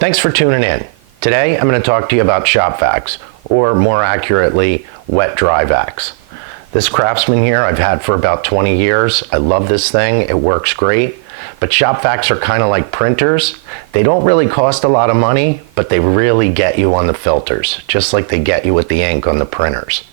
Thanks for tuning in. Today I'm going to talk to you about shop vacs, or more accurately, wet dry vacs. This Craftsman here I've had for about 20 years. I love this thing, it works great. But shop vacs are kind of like printers. They don't really cost a lot of money, but they really get you on the filters, just like they get you with the ink on the printers.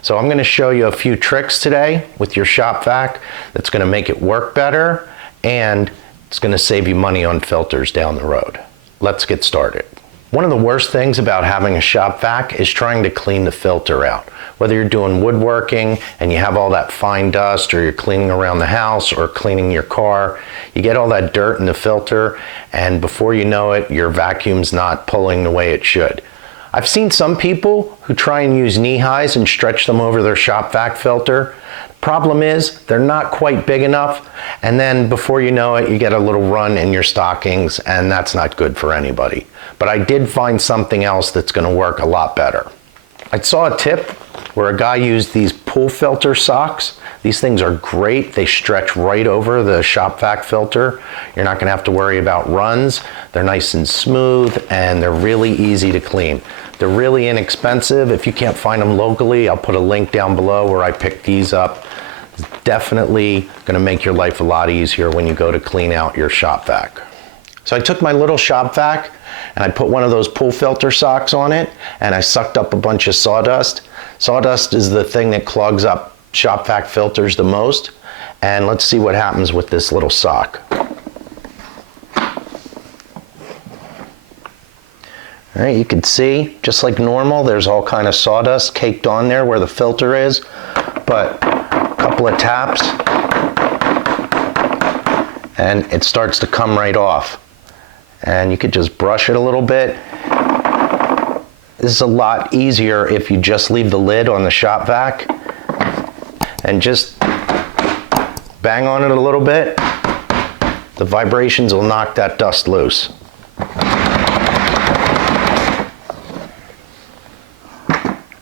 So I'm going to show you a few tricks today with your shop vac that's going to make it work better, and it's going to save you money on filters down the road. Let's get started. One of the worst things about having a shop vac is trying to clean the filter out. Whether you're doing woodworking and you have all that fine dust, or you're cleaning around the house or cleaning your car, you get all that dirt in the filter, and before you know it, your vacuum's not pulling the way it should. I've seen some people who try and use knee highs and stretch them over their shop vac filter. Problem is, they're not quite big enough, and then before you know it, you get a little run in your stockings, and that's not good for anybody. But I did find something else that's going to work a lot better. I saw a tip where a guy used these pool filter socks. These things are great. They stretch right over the shop vac filter. You're not going to have to worry about runs. They're nice and smooth, and they're really easy to clean. They're really inexpensive. If you can't find them locally, I'll put a link down below where I picked these up. It's definitely going to make your life a lot easier when you go to clean out your shop vac. So I took my little shop vac and I put one of those pool filter socks on it, and I sucked up a bunch of sawdust. Sawdust is the thing that clogs up shop vac filters the most. And let's see what happens with this little sock. All right, you can see, just like normal, there's all kind of sawdust caked on there where the filter is, but a couple of taps and it starts to come right off. And you could just brush it a little bit. This is a lot easier if you just leave the lid on the shop vac and just bang on it a little bit. The vibrations will knock that dust loose.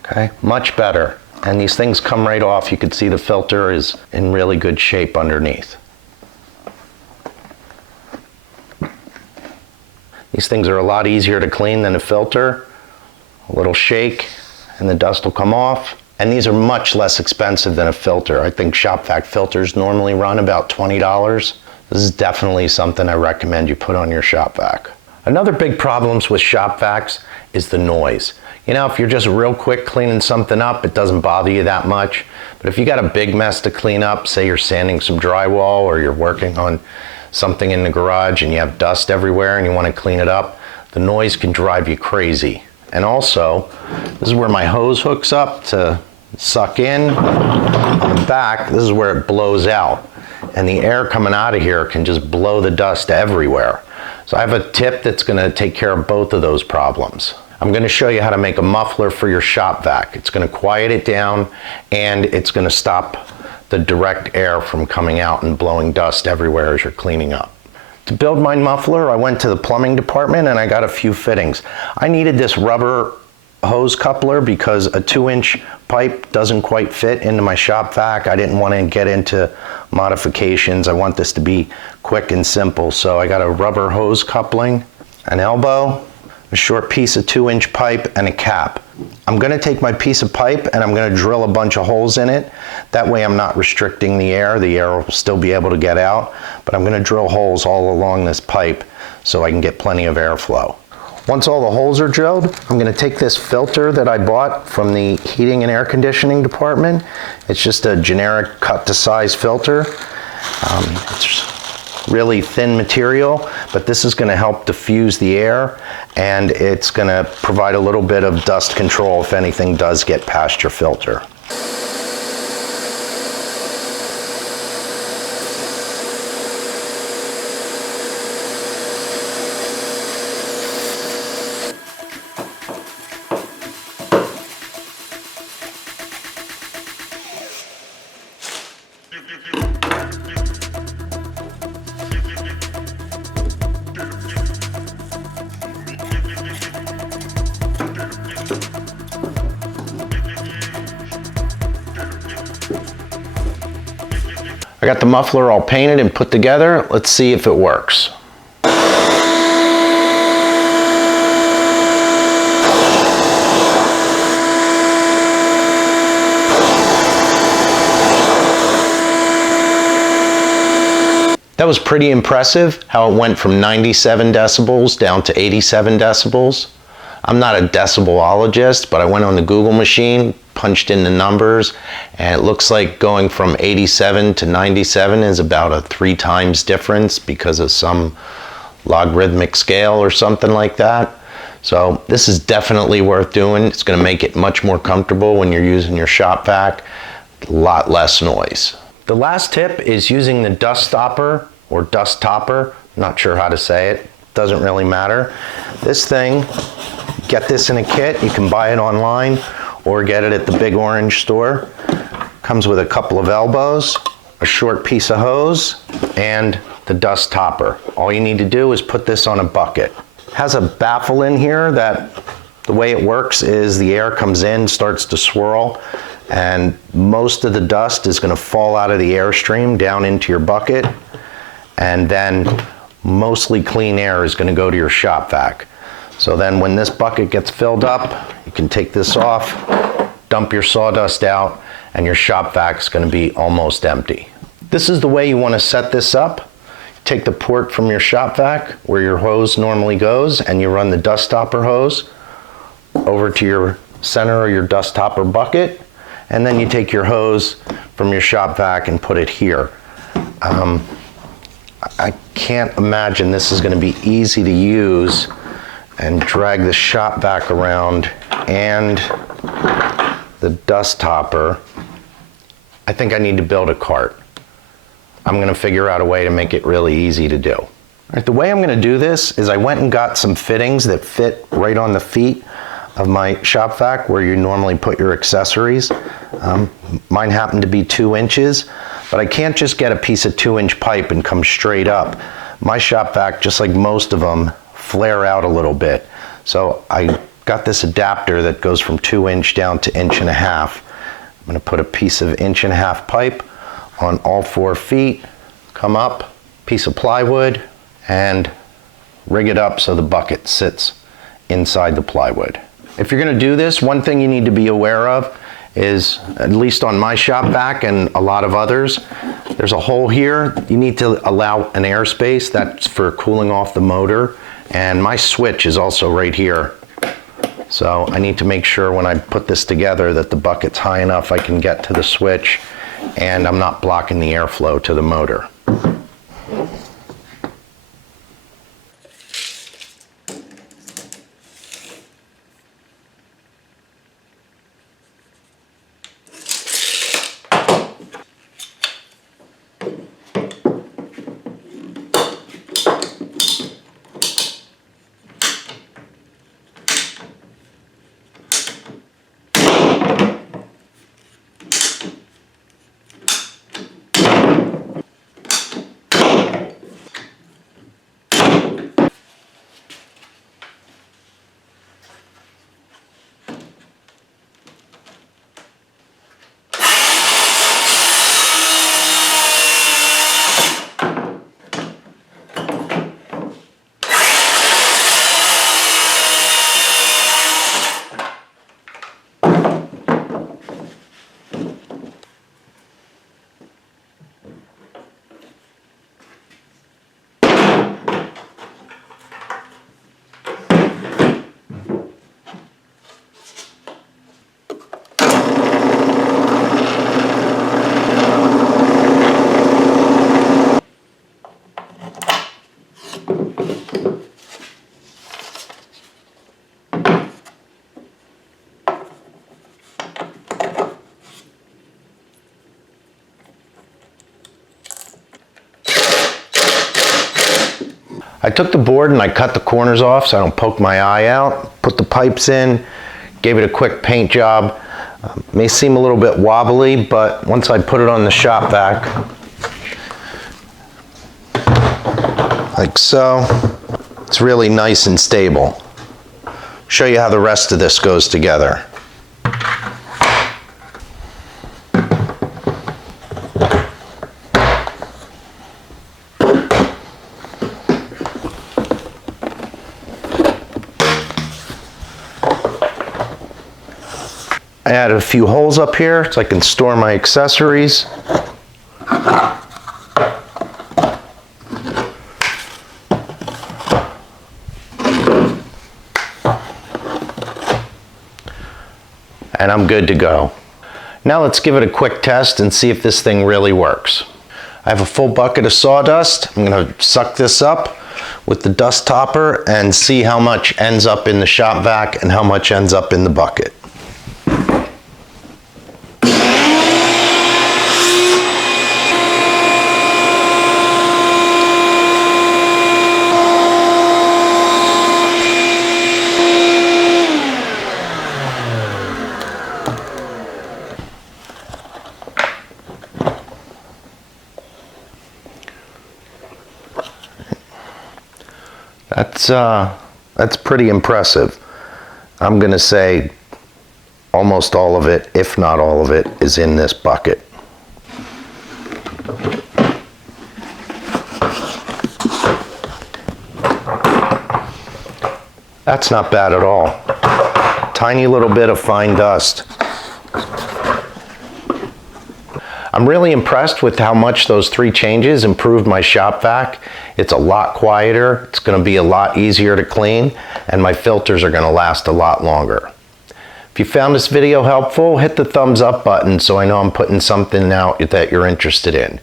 Okay, much better. And these things come right off. You can see the filter is in really good shape underneath. These things are a lot easier to clean than a filter. A little shake and the dust will come off. And these are much less expensive than a filter. I think shop vac filters normally run about $20. This is definitely something I recommend you put on your shop vac. Another big problem with shop vacs is the noise. You know, if you're just real quick cleaning something up, it doesn't bother you that much. But if you got a big mess to clean up, say you're sanding some drywall or you're working on something in the garage and you have dust everywhere and you want to clean it up, the noise can drive you crazy. And also, this is where my hose hooks up to suck in. On the back, this is where it blows out. And the air coming out of here can just blow the dust everywhere. So I have a tip that's going to take care of both of those problems. I'm going to show you how to make a muffler for your shop vac. It's going to quiet it down, and it's going to stop the direct air from coming out and blowing dust everywhere as you're cleaning up. To build my muffler, I went to the plumbing department and I got a few fittings. I needed this rubber hose coupler because a 2-inch pipe doesn't quite fit into my shop vac. I didn't want to get into modifications. I want this to be quick and simple. So I got a rubber hose coupling, an elbow, a short piece of 2-inch pipe, and a cap. I'm going to take my piece of pipe and I'm going to drill a bunch of holes in it. That way I'm not restricting the air. The air will still be able to get out, but I'm going to drill holes all along this pipe so I can get plenty of airflow. Once all the holes are drilled, I'm going to take this filter that I bought from the heating and air conditioning department. It's just a generic cut to size filter. It's really thin material, but this is going to help diffuse the air, and it's going to provide a little bit of dust control if anything does get past your filter. I got the muffler all painted and put together. Let's see if it works. That was pretty impressive how it went from 97 decibels down to 87 decibels. I'm not a decibelologist, but I went on the Google machine, punched in the numbers, and it looks like going from 87 to 97 is about a 3 times difference because of some logarithmic scale or something like that. So this is definitely worth doing. It's going to make it much more comfortable when you're using your shop vac. A lot less noise. The last tip is using the Dustopper or Dustopper. Not sure how to say it. Doesn't really matter. This thing, get this in a kit. You can buy it online or get it at the Big Orange store. Comes with a couple of elbows, a short piece of hose, and the Dustopper. All you need to do is put this on a bucket. It has a baffle in here that the way it works is the air comes in, starts to swirl, and most of the dust is going to fall out of the airstream down into your bucket, and then mostly clean air is going to go to your shop vac. So then when this bucket gets filled up, you can take this off, dump your sawdust out, and your shop vac is going to be almost empty. This is the way you want to set this up. Take the port from your shop vac where your hose normally goes, and you run the Dustopper hose over to your center of your Dustopper bucket, and then you take your hose from your shop vac and put it here. I can't imagine this is going to be easy to use and drag the shop vac around and the Dustopper. I think I need to build a cart. I'm going to figure out a way to make it really easy to do. All right, the way I'm going to do this is I went and got some fittings that fit right on the feet of my shop vac where you normally put your accessories. Mine happened to be 2 inches, but I can't just get a piece of 2-inch pipe and come straight up. My shop vac, just like most of them, flare out a little bit. So I got this adapter that goes from 2-inch down to 1.5 inches. I'm going to put a piece of 1.5 inch pipe on all 4 feet, come up, piece of plywood, and rig it up so the bucket sits inside the plywood. If you're going to do this, one thing you need to be aware of is, at least on my shop vac and a lot of others, there's a hole here. You need to allow an airspace. That's for cooling off the motor, and my switch is also right here. So I need to make sure when I put this together that the bucket's high enough I can get to the switch and I'm not blocking the airflow to the motor. I took the board and I cut the corners off so I don't poke my eye out, put the pipes in, gave it a quick paint job. May seem a little bit wobbly, but once I put it on the shop vac, like so, it's really nice and stable. Show you how the rest of this goes together. I added a few holes up here so I can store my accessories. and I'm good to go. Now let's give it a quick test and see if this thing really works. I have a full bucket of sawdust. I'm gonna suck this up with the Dustopper and see how much ends up in the shop vac and how much ends up in the bucket. That's pretty impressive. I'm gonna say almost all of it, if not all of it, is in this bucket. That's not bad at all. Tiny little bit of fine dust. I'm really impressed with how much those 3 changes improved my shop vac. It's a lot quieter, it's gonna be a lot easier to clean, and my filters are gonna last a lot longer. If you found this video helpful, hit the thumbs up button so I know I'm putting something out that you're interested in.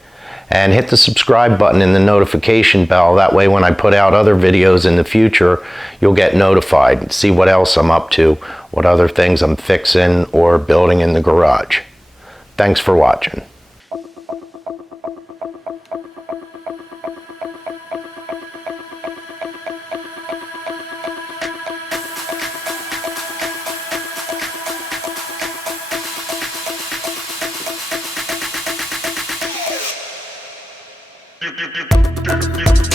And hit the subscribe button and the notification bell, that way when I put out other videos in the future, you'll get notified, see what else I'm up to, what other things I'm fixing or building in the garage. Thanks for watching. You